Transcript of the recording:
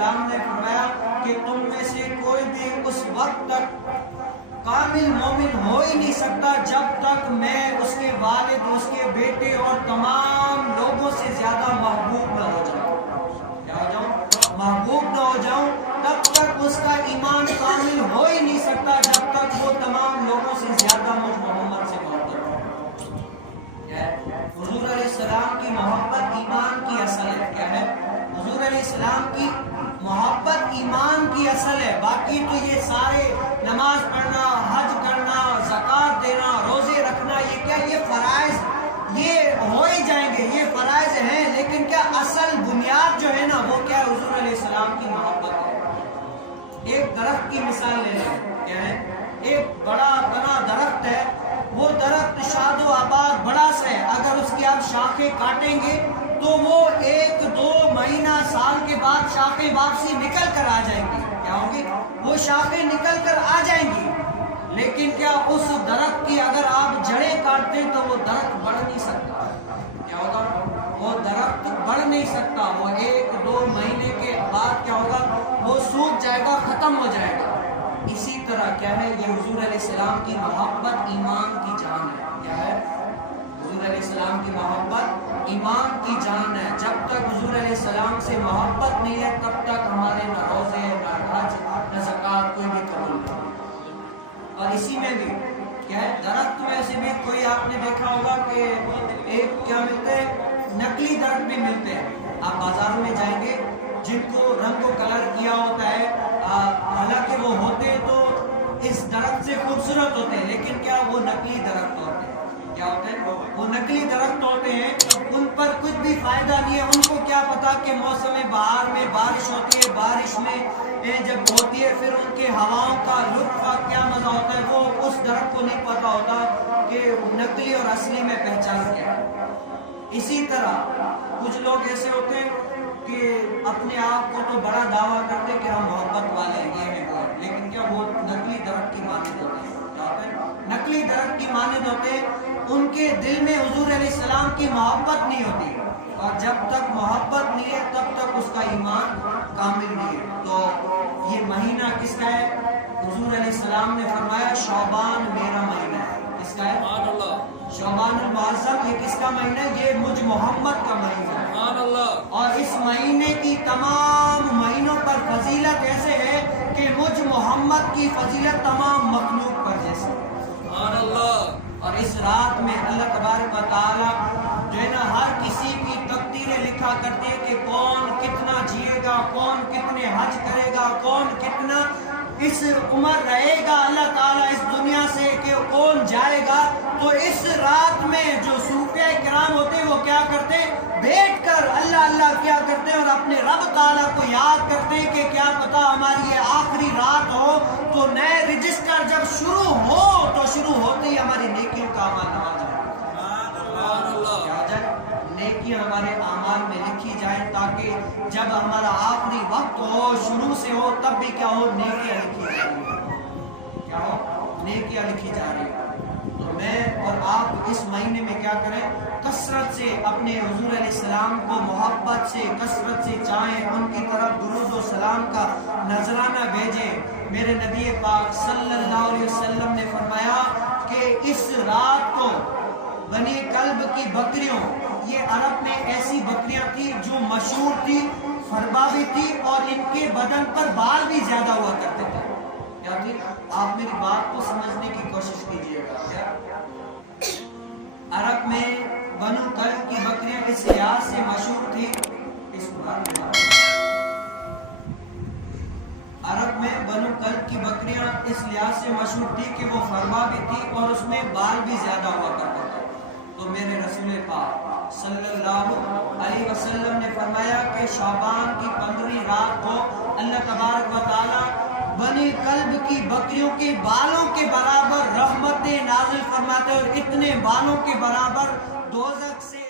السلام نے فرمایا کہ تم میں سے کوئی بھی اس وقت تک کامل مومن ہو ہی نہیں سکتا جب تک میں اس کے والد، اس کے بیٹے اور تمام لوگوں سے زیادہ محبوب نہ ہو جاؤں۔ کیا ہو جاؤں؟ محبوب نہ ہو جاؤں۔ تب تک اس کا ایمان کامل ہو ہی نہیں سکتا جب تک وہ تمام لوگوں سے زیادہ مجھ محمد سے محبت ہو۔ حضور علیہ السلام کی محبت ایمان کی اصل ہے۔ کیا ہے؟ حضور علیہ السلام کی محبت ایمان کی اصل ہے۔ باقی تو یہ سارے نماز پڑھنا، حج کرنا، زکوٰۃ دینا، روزے رکھنا، یہ کیا، یہ فرائض یہ ہو ہی جائیں گے، یہ فرائض ہیں، لیکن کیا اصل بنیاد جو ہے نا وہ کیا ہے؟ حضور علیہ السلام کی محبت ہے۔ ایک درخت کی مثال لے لیں۔ کیا ہے؟ ایک بڑا تنا درخت ہے، وہ درخت شاد و آباد بڑا سا ہے، اگر اس کی آپ شاخیں کاٹیں گے تو وہ 1-2 مہینہ سال کے بعد شاخیں واپسی نکل کر آ جائیں گی۔ کیا ہوگی؟ وہ شاخیں نکل کر آ جائیں گی، لیکن کیا اس درخت کی اگر آپ جڑیں کاٹتے ہیں تو وہ درخت بڑھ نہیں سکتا۔ کیا ہوگا؟ وہ درخت بڑھ نہیں سکتا، وہ 1-2 مہینے کے بعد کیا ہوگا؟ وہ سوکھ جائے گا، ختم ہو جائے گا۔ اسی طرح کیا ہے؟ یہ حضور علیہ السلام کی محبت ایمان کی جان ہے۔ کیا ہے؟ حضور علیہ السلام کی محبت ایمان کی جان ہے۔ جب تک حضور علیہ السلام سے محبت نہیں ہے تب تک ہمارے نہ روزے، نہ حج، نہ زکوٰۃ کوئی بھی قبول نہیں۔ اور اسی میں بھی کیا ہے؟ درخت میں سے بھی کوئی آپ نے دیکھا ہوگا کہ ایک کیا ملتے ہیں؟ نقلی درخت بھی ملتے ہیں۔ آپ بازار میں جائیں گے، جن کو رنگ و کلر کیا ہوتا ہے، حالانکہ وہ ہوتے تو اس درخت سے خوبصورت ہوتے ہیں، لیکن کیا وہ نقلی درخت ہوتے ہیں۔ کیا ہوتے ہیں؟ وہ نقلی درخت ہوتے ہیں، ان پر کچھ بھی فائدہ نہیں ہے۔ ان کو کیا پتا کہ موسم بہار میں بارش ہوتی ہے، بارش میں جب ہوتی ہے پھر ان کے ہواؤں کا لطف کا کیا مزہ ہوتا ہے، وہ اس درخت کو نہیں پتا ہوتا کہ نقلی اور اصلی میں پہچان کیا ہے۔ اسی طرح کچھ لوگ ایسے ہوتے ہیں کہ اپنے آپ کو تو بڑا دعویٰ کرتے کہ ہم محبت والے ہیں، یہ ہیں وہ ہیں، لیکن کیا وہ نقلی درخت کی مانند ہوتے ہیں۔ کیا ہوتے ہیں؟ نقلی درخت کی مانند ہوتے ہیں، ان کے دل میں حضور علیہ السلام کی محبت نہیں ہوتی، اور جب تک محبت نہیں ہے تب تک اس کا ایمان کامل نہیں ہے۔ تو یہ مہینہ کس کا ہے؟ حضور علیہ السلام نے فرمایا شعبان میرا مہینہ ہے۔ کس کا ہے؟ شعبان المعظم یہ کس کا مہینہ ہے؟ یہ مجھ محمد کا مہینہ ہے۔ اور اس مہینے کی تمام مہینوں پر فضیلت ایسے ہے کہ مجھ محمد کی فضیلت تمام مخلوق پر جیسے۔ اور اس رات میں اللہ تبارک و تعالیٰ جو ہے نا ہر کسی کی تقدیریں لکھا کرتے ہیں کہ کون کتنا جیے گا، کون کتنے حج کرے گا، کون کتنا اس عمر رہے گا اللہ تعالیٰ اس دنیا سے، کہ کون جائے گا۔ تو اس رات میں جو صوفیاء کرام ہوتے ہیں وہ کیا کرتے ہیں؟ بیٹھ کر اللہ اللہ کیا کرتے ہیں اور اپنے رب تعالیٰ کو یاد کرتے ہیں کہ کیا پتا ہماری یہ آخری رات ہو تو نئے رجسٹر جب شروع ہو تو شروع ہوتے ہی ہماری نیکیوں کا عمل آ جائے۔ کیا ہو جائے؟ نیکیاں ہمارے اعمال میں لکھی جائیں، تاکہ جب ہمارا آخری وقت ہو، شروع سے ہو، تب بھی کیا ہو؟ نیکیاں لکھی جا رہی ہیں۔ کیا ہو؟ نیکیاں لکھی جا رہی ہیں۔ تو میں اور آپ اس مہینے میں کیا کریں؟ کثرت سے اپنے حضور علیہ السلام کو محبت سے کثرت سے چاہیں، ان کی طرف درود و سلام کا نذرانہ بھیجیں۔ میرے نبی پاک صلی اللہ علیہ وسلم نے فرمایا کہ اس رات کو بنی کلب کی بکریوں، یہ عرب میں ایسی بکریاں تھی جو مشہور تھی، فربا بھی تھی، اور ان کے بدن پر بال بھی زیادہ ہوا کرتے تھے۔ کیا تھی؟ آپ میری بات کو سمجھنے کی کوشش کیجئے گا۔ عرب میں بنو کلب کی بکریاں اس لحاظ سے مشہور تھی، عرب میں بنو کلب کی بکریاں اس لحاظ سے مشہور تھی کہ وہ فرما بھی تھی اور اس میں بال بھی زیادہ ہوا کرتے تھے۔ تو میرے رسول پاک صلی اللہ علیہ وسلم نے فرمایا کہ شعبان کی 15ویں رات کو اللہ تبارک و تعالی بنی کلب کی بکریوں کے بالوں کے برابر رحمتیں نازل فرماتے اور اتنے بالوں کے برابر دوزخ سے